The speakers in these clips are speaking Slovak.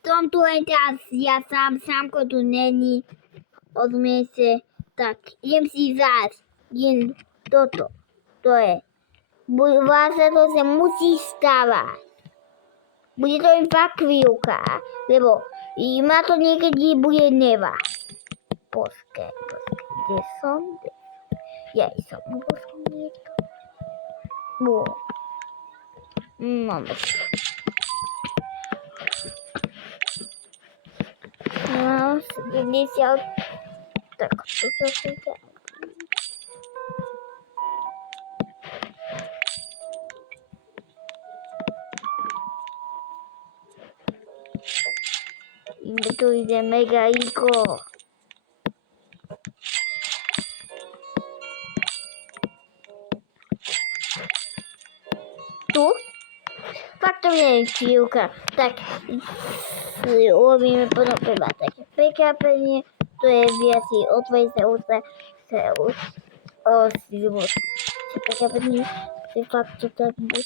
Som tu len teraz ja sám, Sámko tu není. Rozumiete? Tak, idem si zás. Idem toto. To je. Vlastne to sa musí stávať. Bude to len fakt chvíľka, lebo ma to niekedy bude nevať. Počkej, kde som? Ja som, niekto. Máme. No, 70. Tak, toto si tak. Tu ide mega rýchlo. Tu? Fakt to nie je chvíľka. Tak robíme potom preba také prekvapenie. To je viac otvorí sa ústa. Prekvapenie. Je fakt to tak bude.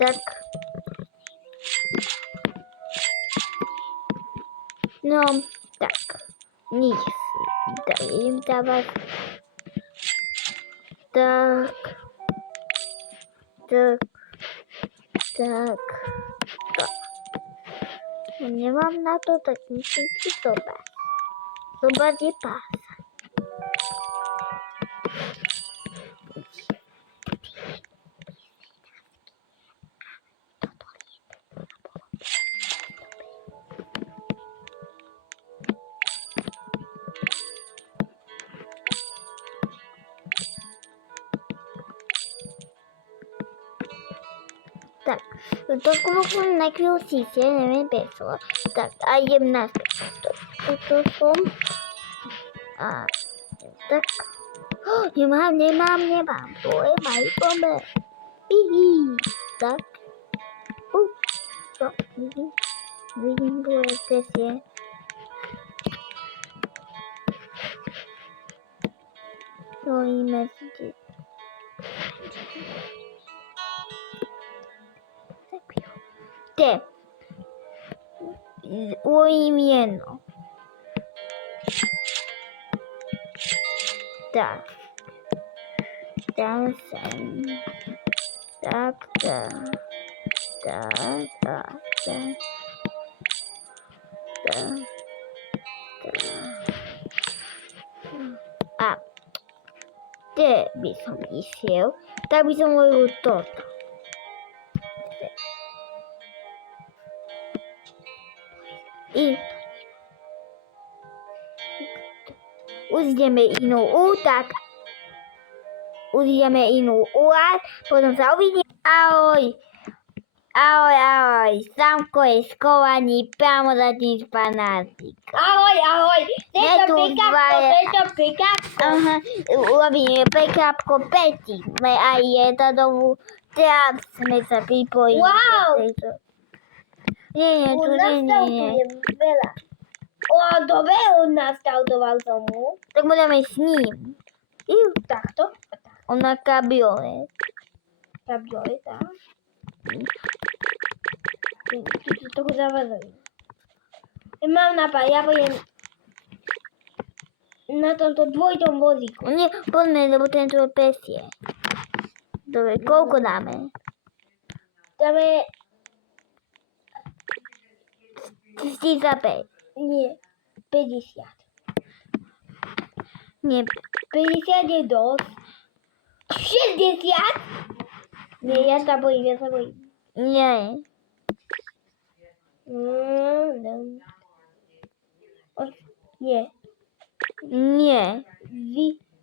Tak. No, tak. Nic. Tak, idem dávať. Tak. No, nemám na to, tak musím si zobrať. Zobrať je pás. Tak, trošku možno na chvíľu síce, neviem prečo. Tak, a idem naspäť. Toto som. A, tak. Nemám. To je mají bombe. Tak. To, vidím, budete si. Volíme si. Te. Volím jedno. Tak. Tam sem. Tak. A. Kde by som išiel, tak by som volil toto. I už ideme inú tak. Už ideme inú úrad, potom sa uvidíme. Ahoj. Sámko je skovaný priamo za tým fanátikom. Ahoj. Tento prekapko. Aha, urobíme prekapko Peti. Aj je to dobu. Teraz sme sa pripojili. Wow. Nie. Nastartujem veľa. Dobre, nastartoval som mu. Tak budeme s ním. Takto. On má kabiolet. Kabiolet, tak. Toho zavazujem. Mám nápad, ja budem na tomto dvojitom vozíku. Nie, poďme, lebo tento pes je. Dobre, koľko dáme? Dáme... 45. Nie, 50. Nie, 50 je dosť. 60? Nie, ja sa bojím. nie. Nie.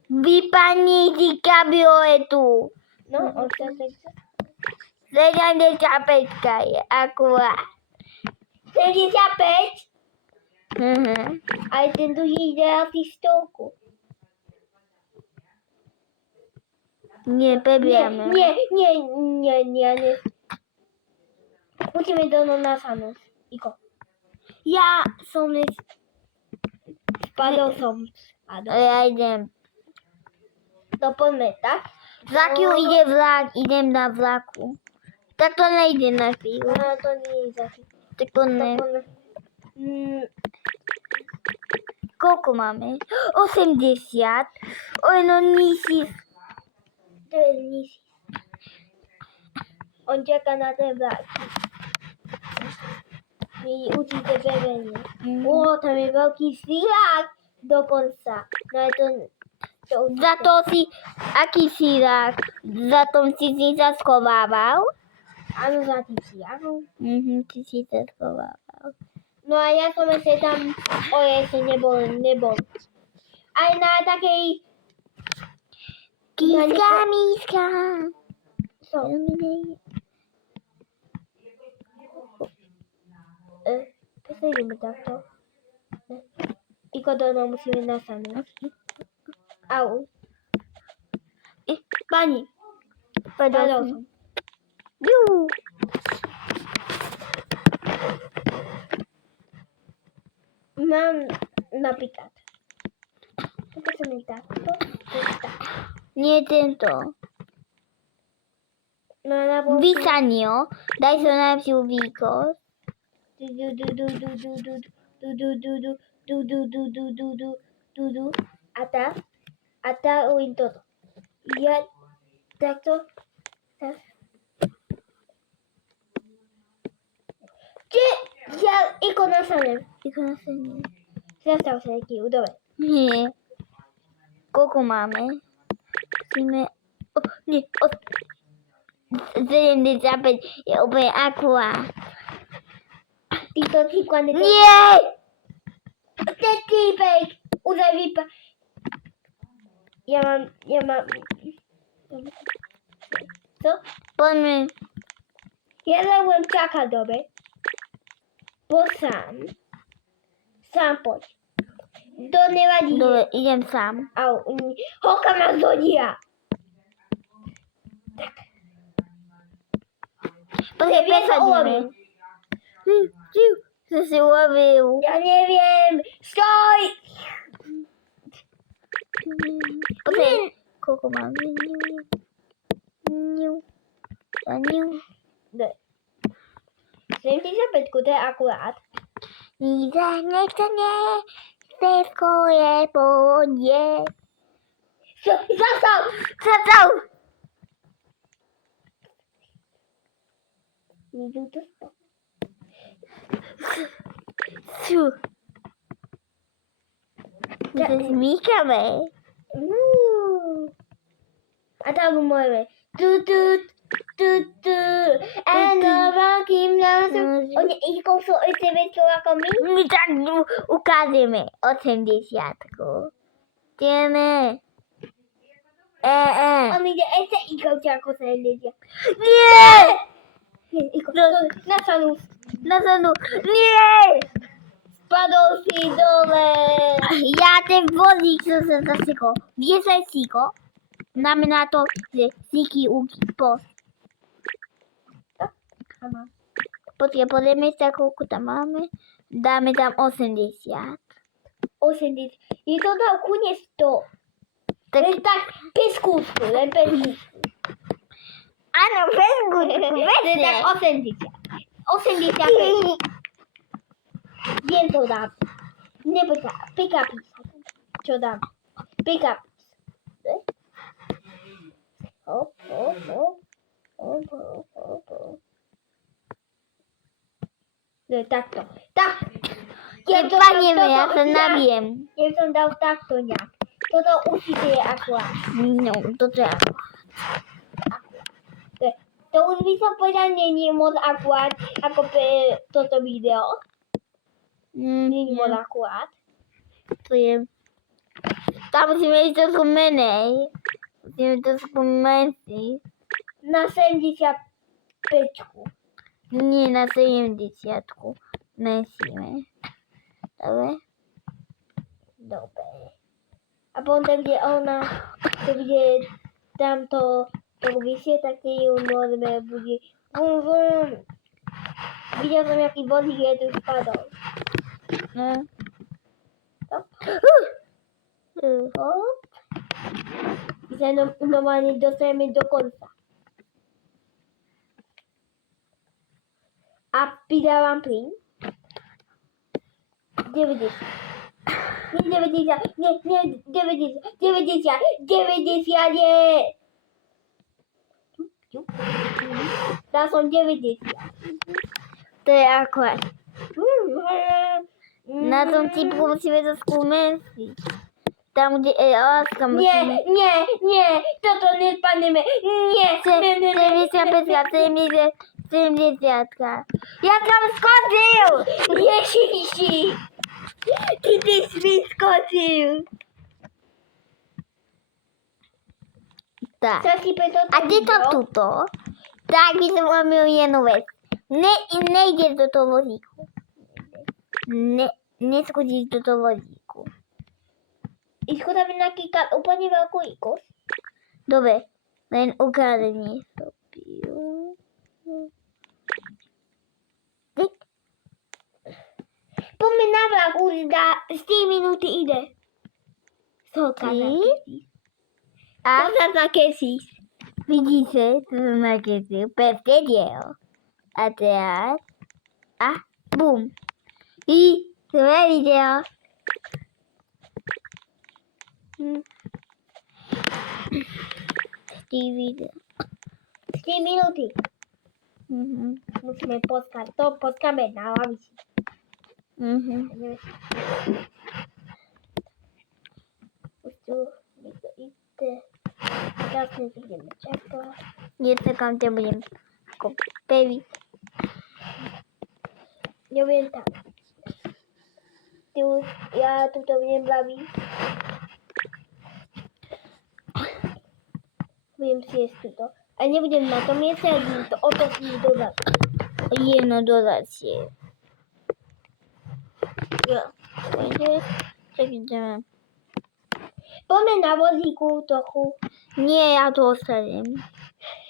Vypadni z kabioletu. No, 85 je akurát. 75? Mhm. Aj ten druhý ide asi 100. Nie, prebiame. Nie. Musíme do nasanúť. Iko. Ja som spadol som. Ja idem. No poďme, tak? Za chvíľu ide vlak, idem na vlaku. Tak to nejde na chvíľu. A to nie je za chvíľu. Tak to ne. Koľko máme? 80. Oj, no nísi. To je nízky. On čaká na ten vlak. Vy učíte bebenie. Tam je veľký sílák dokonca. No je to učíte. Za to si, aký sírák? Za tom si sa schovával? Áno, za tým sílákom. Ty si sa schovával. No a ja som ešte tam nebol. Aj na takej... Míska. Co? Posadíme takto. Iko do toho musíme nasadnúť. Au. Pani. Padol som. Jú. Mám napríklad. Toto som je takto. Nie tento. No a na boku... Vysanio. Daj sa najlepšiu výkos. A tá len toto. Ja takto. Tak. Ja Iko nasadnem. Zastav sa nejaký, dobre. Nie. Koľko máme? Musíme... nie. 75 je úplne akurát. Týto týpka Nie! Ten týpek! Udaj vypa... Ja mám... Co? Poďme. Ja len budem čakať, dobre? Sám poď. To nevadí. Dobre, idem sám. Au, holka ma zodia. Poďme, Ja sa ulovím. Som si ulovil. Ja neviem. Stoj! Poďme. Koľko mám? Dobre. 75, to je akurát. Nechce je pohodě. Zastav! Jdu to spát. My se smíkáme. A tam můžeme. A na velkým názor. Oni Ikou jsou ešte větší jako my. My tak ukážeme 80. Jdeme. On ide ešte Ikou jako 70. Nie! Iko, na sanu. Nie! Spadol si dole. Ja ten vodík som sa zasekol. Viesaj síko. Znamená to, že síky post. Počkej, podľa sa, koľko tam máme. Dáme tam 80. 80. Je to dal kune 100. Tak, Len tak, peskúšku, len peskúšku. áno, veľkú, To je tak 80. 85. Jen to dám. Nepočkaj, pick up. Čo dám? Pick up. Hop. Takto. Tak. keď padneme, ja sa nabijem. Ja som dal takto nejak. Toto určite je akurát. No, toto je To už by som povedal, nie je moc akurát, ako pre toto video. Nie je moc akurát. To je... Tam musíme ísť trošku menej. Musíme trošku menší. Na 75. Nie na 70. Mesíme. Dobre. A potom tam, kde ona, to bude tamto vyššie, tak tie ju môžeme bude vum. Videl som, aký vodík je tu spadol. Hop. My sa normálne dostaneme do konca. a pridávam plyn. 90. Nie 90, nie 90 je! Dal som 90. To je akorát. Na tom typu musíme to skúmesiť. Tam, kde je láska, musíme... Nie, toto nespadneme. Nie. 70. Ja som skočil! Ježiši. Ty si skočil. Tak. Čo si preto A ty to tuto, tak by som omil jednu vec. Nejde do toho vozíku. Neskočíš do toho vozíku. Isko tam nakýkal úplne veľkú ikos. Dobre, len ukradenie stopil. Poďme na vlak, už za 4 minúty ide. Solka Ty? A A sa zakesíš. vidíte, to som nakreslil. Perfect diel. A teraz... A bum. I svoje video. Video. 4 minúty. Mhm. Musíme poskať. To poskáme na lavici. Mhm. Už tu niekto ide. Teraz nebudeme čakať. Nečakám, ťa budem ako pevi. Neviem tam. Ja tuto budem baviť. Budem si jesť tuto. A nebudem na tom mieste, ale budem to otočiť dozadu. Jedno dodacie. Ja. Tak ideme. Poďme na vozíku trochu. Nie, ja to ostavím.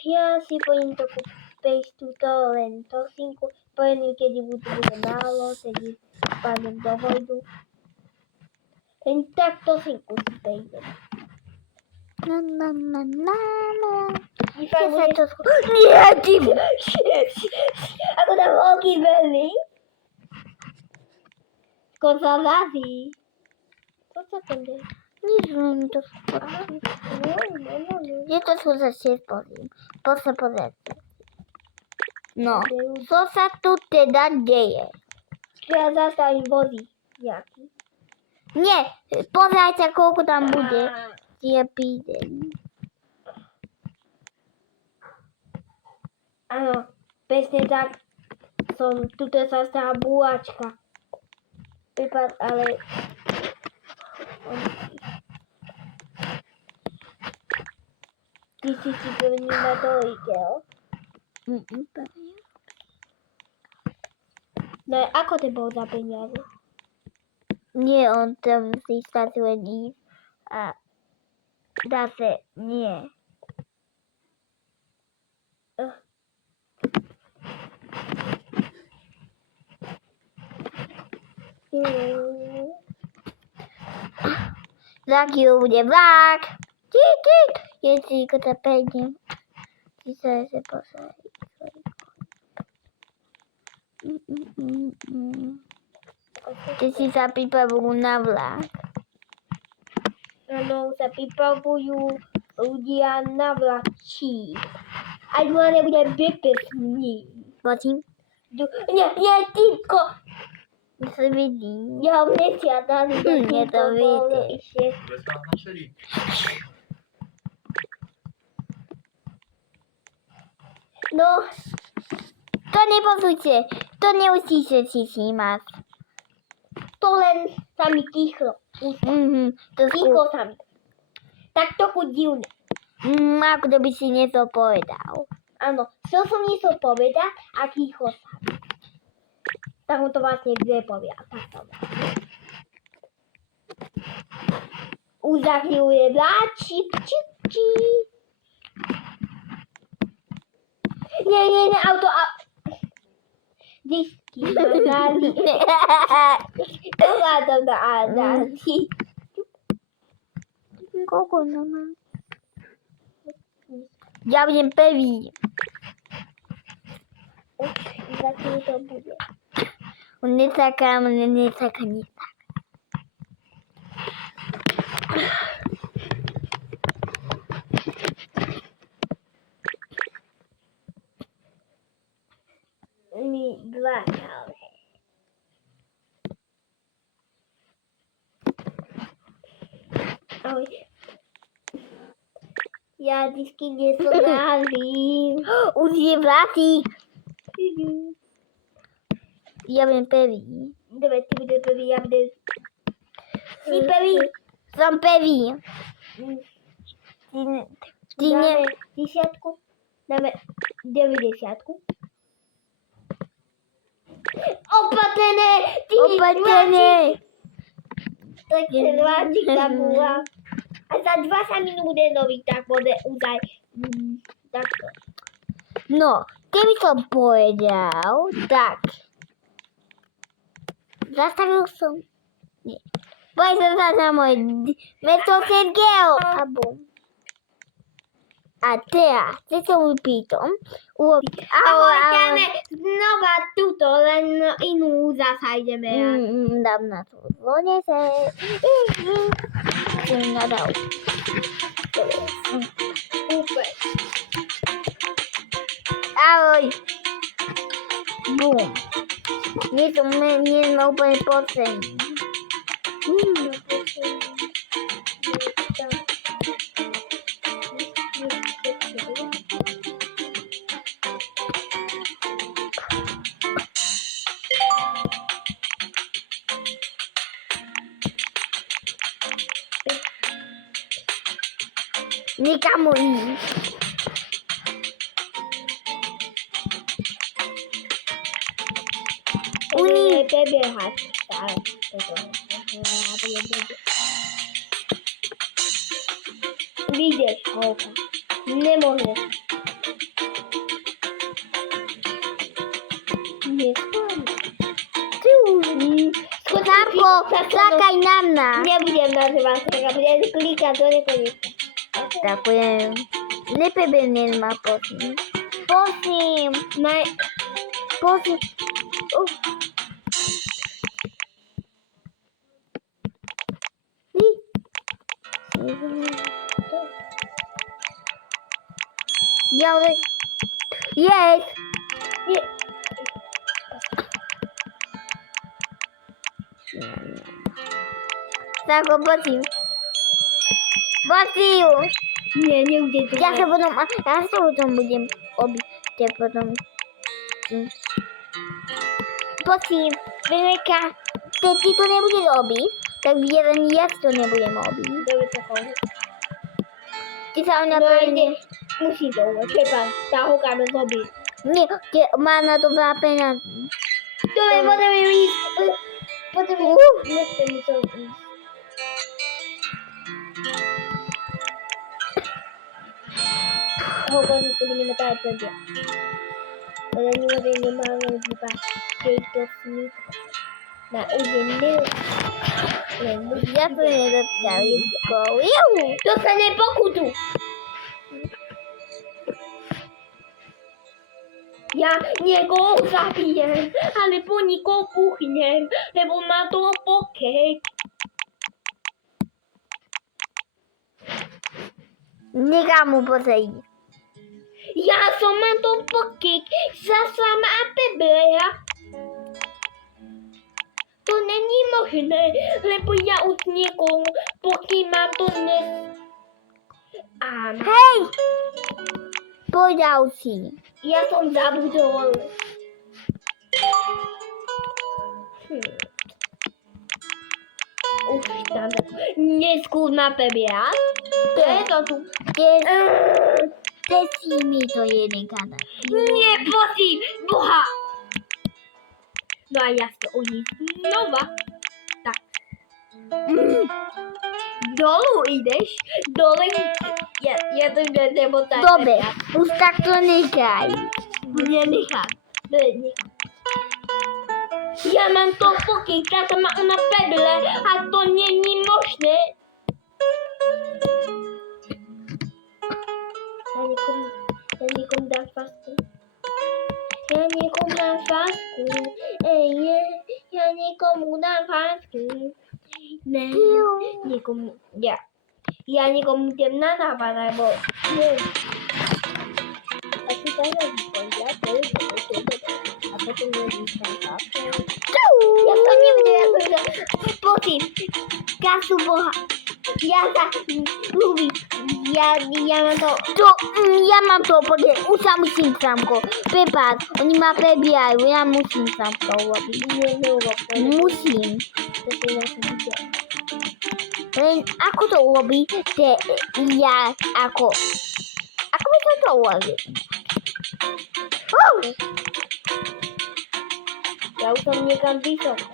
Ja si pôjdem trochu prejsť túto len tosinku. Poviem, kedy bude málo, tedy spadnem do vodu. Len tak tosinku si prejdem. Čo sa to Nie, ty! Ako tam veľký veľmi. Skôr sa zazí. Co sa tam deje? Nič, len to skočí. Je to sú za 6 pozriem. Poď sa pozrieť. No, čo sa tu teda deje? Ja zastavím vody. Jaký? Nie, pozrieť sa, koľko tam bude. Ja pídem. Áno, presne tak. Tuto sa stala búlačka. Vypad, ale... Ty si prvný na to ikel. No ako to bol za peniaze? Nie, on tam si stačí len ísť a zase nie. Za chvíľu bude vlak. Tík. Ježíko, to pekne. Ty sa zase posadí. Ty si sa pripravujú na vlak. Áno, sa pripravujú ľudia na vlačí. Aj ma nebude bezpečný. Počím? Nie, týpko! To sa vidí. Ja ho nesiadam. Je to vidieť. No, To nepozujte. To nemusíte si všímať. to len sa mi tichlo. To Tichlo sa mi. Tak trochu divné. Ako to by si niečo povedal. Áno, chcel som niečo povedať a tichlo sa mi. Tak mu to vlastne kde povia. Tak to bolo. Už za chvíľu je vláči. Nie, auto. Disky na ázi. To vládom na ázi. Koľko to má? Ja budem prvý. za chvíli to bude. On nesaká, nesaká. My dva hráme. Ahoj. Já vždycky něco naházím. Už je vlasy. Já budem první. Dobře, ty bude první, já budu... Ty první. Jsem první. Ty Dáme ne... 10, dáme 90. Opatrně, ty Opatrně. Tak ten vláčik tam byla. A za 2 minut bude nový, tak bude údaj. Takto. No, keby som povedal, tak. Zastavil som. Nie. Boj som sa na moje mesto Sergeo. A bum. A teraz, keď som pýtom, urobiť Ahoj, dáme znova tuto, len inú zasa ideme. dám na to zvonese. Som nadal. Úplne. Ahoj. Bum. Nie sme úplne poslední. Nikomu ísť. Uní prebiehať stále. Vidíš, holka. Nemôžeš. Neskôr. Ty už. Sámko, čakaj na mňa. Nebudem nazývať, tak budem klikať do nekonečna. Tak budem. Neprebehnem ma, prosím. Prosím. Prosím. Ďalej. Yes. Tak, prosím. Prosím. Nie, nebude to. Ja sa potom budem obiť. Potom. Prosím, Veronika, keď ti to nebude robiť, tak jeden ja to nebudem robiť. Dobre, to chodí. Ty sa ona No prejde. ide, musí to urobiť. Treba, tá holka ma zobí. Nie, má na to veľa peňazí. Dobre, potrebujem ísť. Nechcem to ísť. Holka, že to budeme tady prebiať. Ale nemáme iba tejto smítko. Na území. Ja to nedostavím. Dostane pokutu. Ja niekoho zabijem, alebo nikoho puchnem, lebo má to pokek. Nikomu pozrieť. Ja som mám to pokek, zaslám a pebeja. To není možné, lebo ja už niekoho, pokým mám to Áno. Hej! Povedal si. Ja som zabudol. Už tam tak. Neskús ma pebia. To je to tu. Tesí mi to jeden kanál. Nie, prosím, Boha. No a ja to uní znova. Tak. Dolu ideš? Dole. Ja to idem nebo tak. Dobre, už takto nechaj. Nenechám. Nenechám. Ja mám to pokým, táto má ona peble a to není možné. Ja niekomu dám fasty. Ja nikomu dám fásku. Nie, ja nikomu dám fásku. Ne, nikomu, ja nikomu idem nadávať, lebo nie. A ty teraz vypoň, ja to je a potom ja vypám fásku. Ja to nevedem, pocit. Kasu Boha. Ja sa ľúbim. Ja mám to, porque už sa musím samko. Prepáč, oni ma prebijajú, ja musím sám to urobiť. Musím. To si na to videl. Len ako to urobí, ja ako by som to urobil? Ja už som niekam vysoko.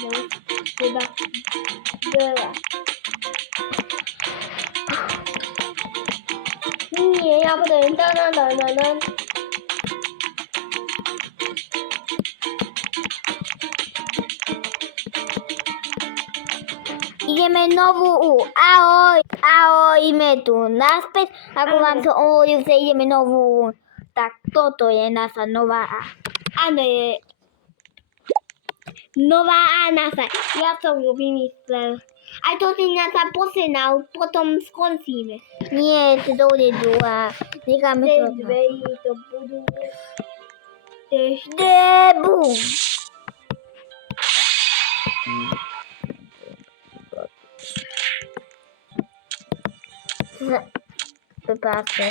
Ja už teda veľa. Nie, ja budem da. Ideme novú, ahoj, ideme tu naspäť, ako vám to hovoril, že ideme novú, tak toto je naša nová Áno, je nová NASA. Ja som ju vymyslel. Aj to si naša posledná, už potom skončíme. Nie, to dojde druhá, necháme Tie to. dverí to budú. Debu! Prepáčte.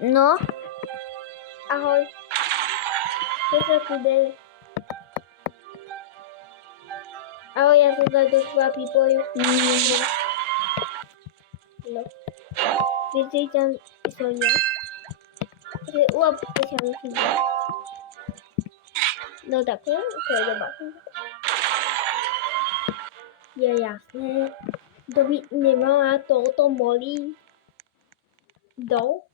No, Ahoj. Čo sa tu deje? Ahoj, ja som sa došla pripoju. No. Vidíte tam Sonia? To sa musím dať. No tak, to je dobrá. Je jasné. To by nemala toto molí. Do.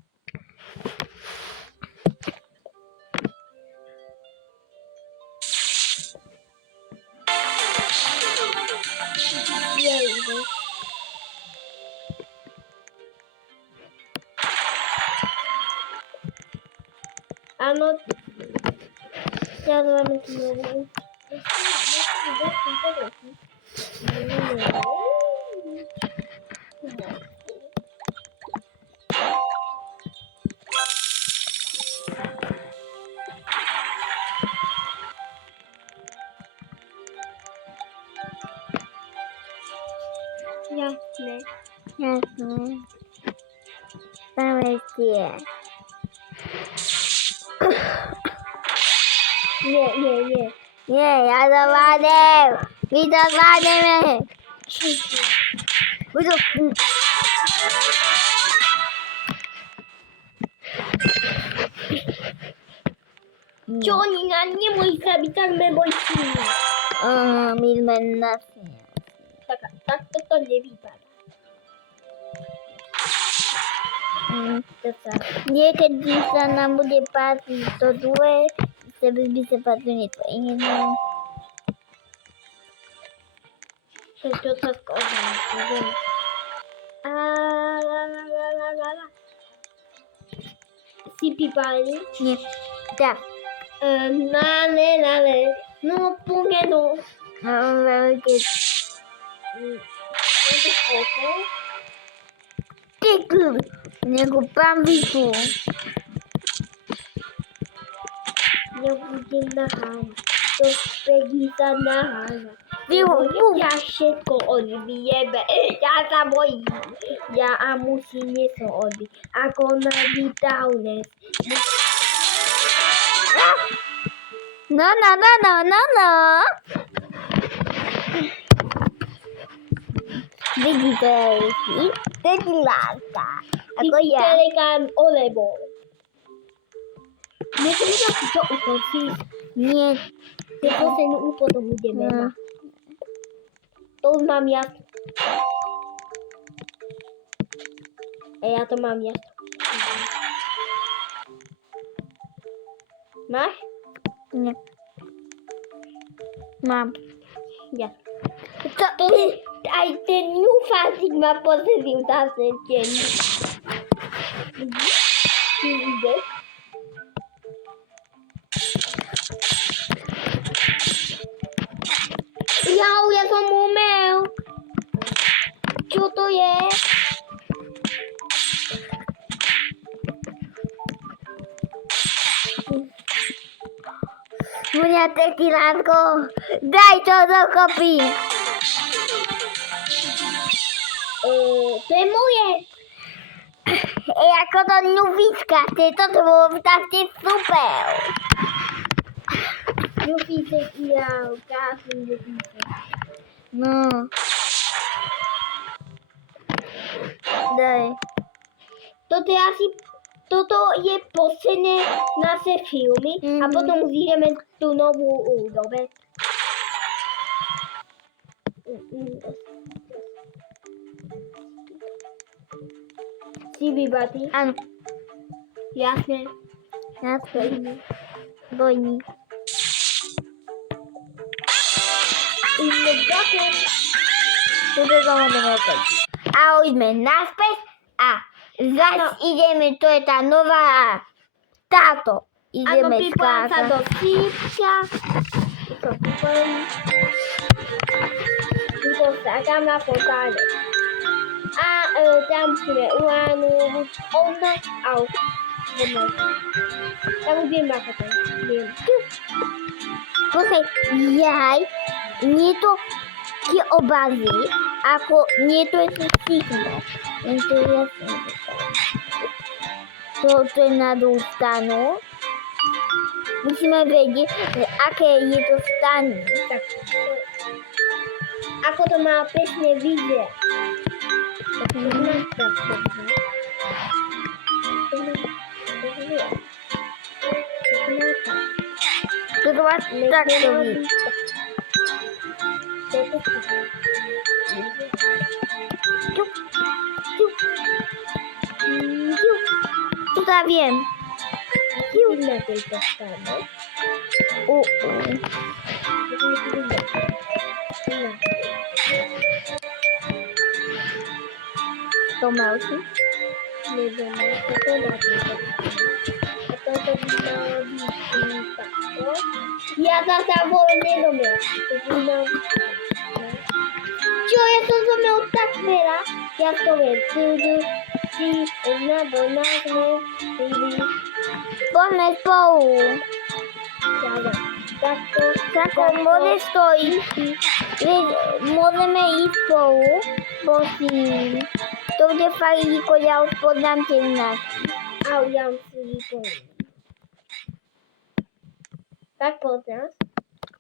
Jej. Áno. Ja dávam znovu. Jasné. jasné. Dáme tie. Nie. Nie, ja to vládem. My to zvládneme. Čo oni nemôžu sa byť tak nebojčí. My sme na sne. Tak toto nevypadá. Niekedy sa nám bude páčiť to druhé, tebe by sa páčilo niečo iné. Čo sa skôr Si pipali? Nie, tak. Nale. No, pungeno. Veľké. Ty kľúč, nejakú pambiku. Nebudem naháňať. To Peggy sa naháňa. Ja všetko odbijeme. Ja sa bojím. Ja a musím niečo odbiť. Ako na Vitaunes. No. Vidíte, teď láska. Ako ja. Telegán olebo. Nechcem sa si to ukončiť. Nie. Tie poslednú potom budeme mať. To už mám jasno. Ja to mám jasno. Máš? Nie. Mám. Jasno. To Aj ten Newfasik ma pozedził na ten dzień. Widzę. Ja som umel. Čo to je? Moja tekilátko, daj to dokopy. To je moje. Jako to Newfiska, to było takie super. Newfasik i ja. Krásny Newfasik. No. Daj. Toto je posledné naše filmy a potom zídeme tú novú úroveň. Si vybatý? Áno, Jasné. na tvojni. Dojni. Ďakujem. Tuto to môžeme otočiť. A ujďme naspäť a zase ideme, to je tá nová, táto. Áno, Ideme pripojám sa do skákať. sípka. Tuto skákam na fontáne. A tam musíme uhánuť ono a tam už viem, ako to viem. Posłuchaj, jaj, nie to takie obawy, ako nie to jest stigma. Więc to jest to je na dół stanu. Musíme vedieť, že aké je to stany. Tak, ako to má pekne vyzerať. To vás takto vidí. To ja wiem. Na tejto strane. To małki. Nie wiem, jak to na tejto strane. A toto by malo byť takto. Ja zasa volím nedomiem. Čo, ja som zomel tak veľa? Ja to viem. Ty, jedna, dvojná, Poďme spolu. Takto. Tako, môžeš to ísť. Môžeme ísť spolu. Prosím. To bude fakt rýchlo, ja už poznám tie znaky. A ja si vypoviem. Tak poď.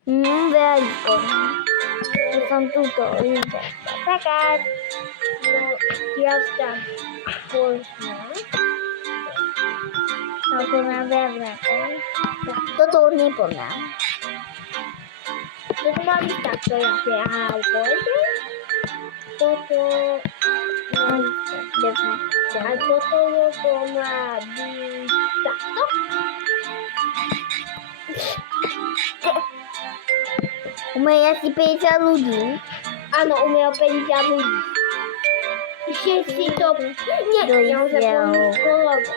Veľa rýchlo. To som tuto. Taká. No, ja tam poznám. No, poznám veľa. Toto už nepoznám. Toto má byť takto, ja si pôjdem. Toto má byť takto. A toto má byť takto. Umie asi 50 ľudí. Áno, umie 50 ľudí. Ešte si to... Nie, ja už zapomínam kolego.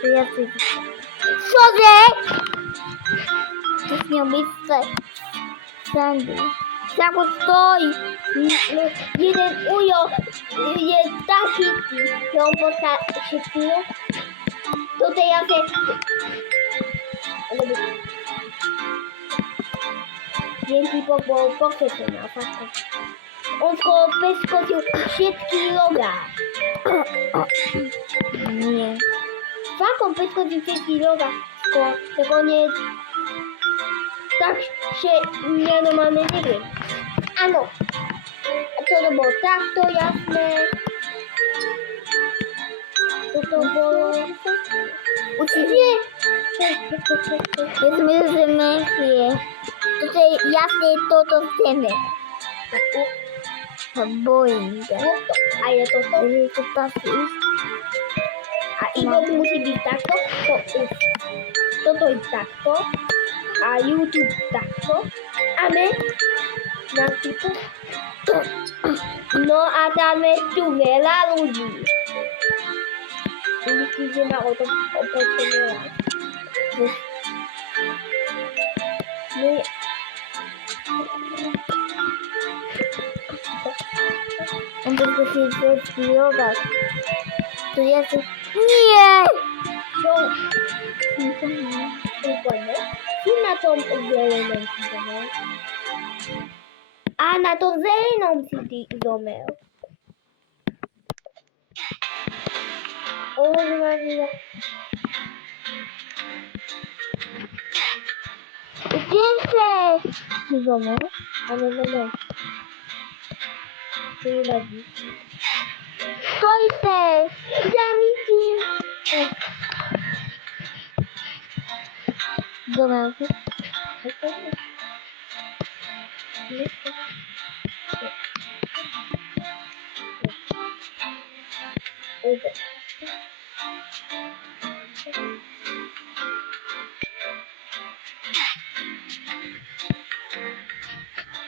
To ja si... Čože? To s ňou mysle. Sandy. Sako stoj. Jeden ujo je tak chytý, že on poslal všetkého. Toto ja si... Dzięki bol pokresená, fakto. On skoro preskočil všetky logá. Nie. Fakt on preskočil všetky logá. Skoro, tak on je... Takže ja normálne neviem. Áno. A toto bolo takto jasné. Toto bolo... Určite. Vezme zemešie. Toto je jasne, toto chceme. Bojím sa. Toto. A je toto. Je to taký. A iba musí byť takto. Toto je takto. a YouTube takto. A my na typu. No a tam je tu veľa ľudí. Myslím, že ma o tom opočenila. No je... On to si chce yoga. To ja si... Nie! Čo? Úplne. Si na tom zelenom si zomel. A na tom zelenom si ty zomel. Maria. Gdzie jesteś? Si zomel? A nie zomel. To nie vadí. To jesteś? Zamístím. Zomel si.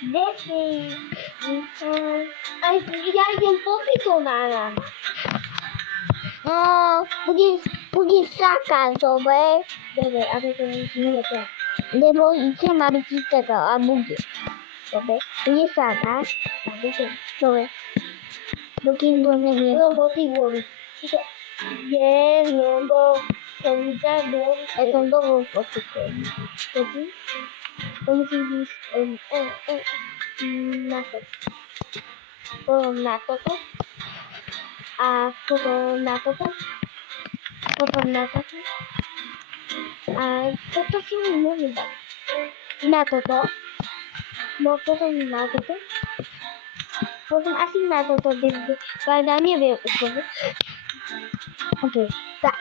Kde si? Aj ja idem po pitonárna. No, budeš čakať, dobre? Dobre, aby to nie je. Lebo chcem, aby ti čakal a bude. Dobre? Budeš čakať? A budem. Dobre. Dokým to nevie. Lebo ty voliš. Nie, lebo som zabol. Ja som dovol počítal. Chodí? To musí ísť na to. Potom na toto. A potom na toto. Potom na toto. A toto si mi môže dať. Na toto. No potom na toto. Potom asi na toto. Pravda, neviem úplne. OK. Tak.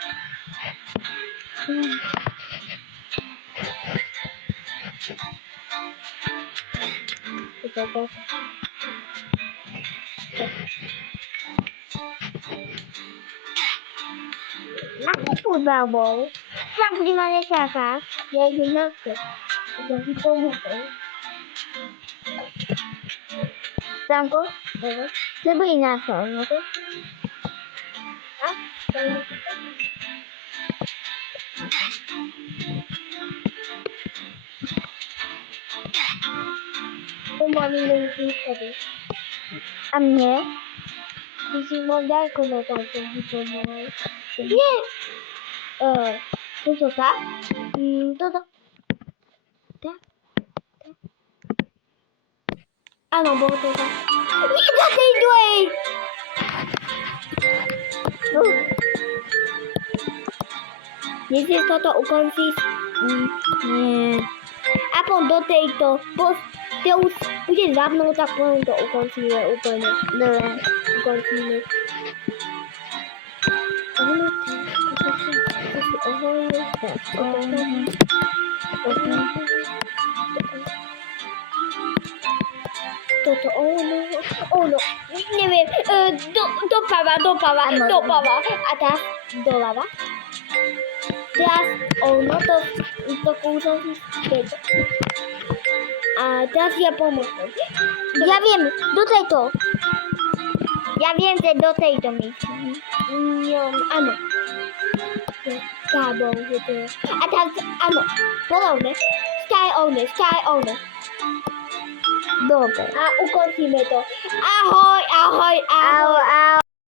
Toto. Ako fútbal bol? Tak bude ma nečaká. Ja idem na to. Ja si pomôžem. Samko? Dobre. Nebo iná som, no to? A? To je to mám iné východy. A mne? Ty si mal ďaleko na tomto vypomohol. Nie! Toto tak? Toto. Tak. Áno, bolo to tak. Nie do tej dwej! Nechceš toto ukončiť? Nie. A potom do tejto, to už bude za mnou, tak potom to ukončíme úplne. Dobre. Ukončíme. Toto ono, neviem, doprava, Áno. a teraz doľava. Teraz ono, to kúsok si späť. A teraz ja pomôžem. Ja viem, do tejto. Ja viem, že do tejto myslím. Áno. Kábel, že to je. A teraz, áno, podobne. Sky one. Dobre. A ukončíme to. Ahoj. Ahoj,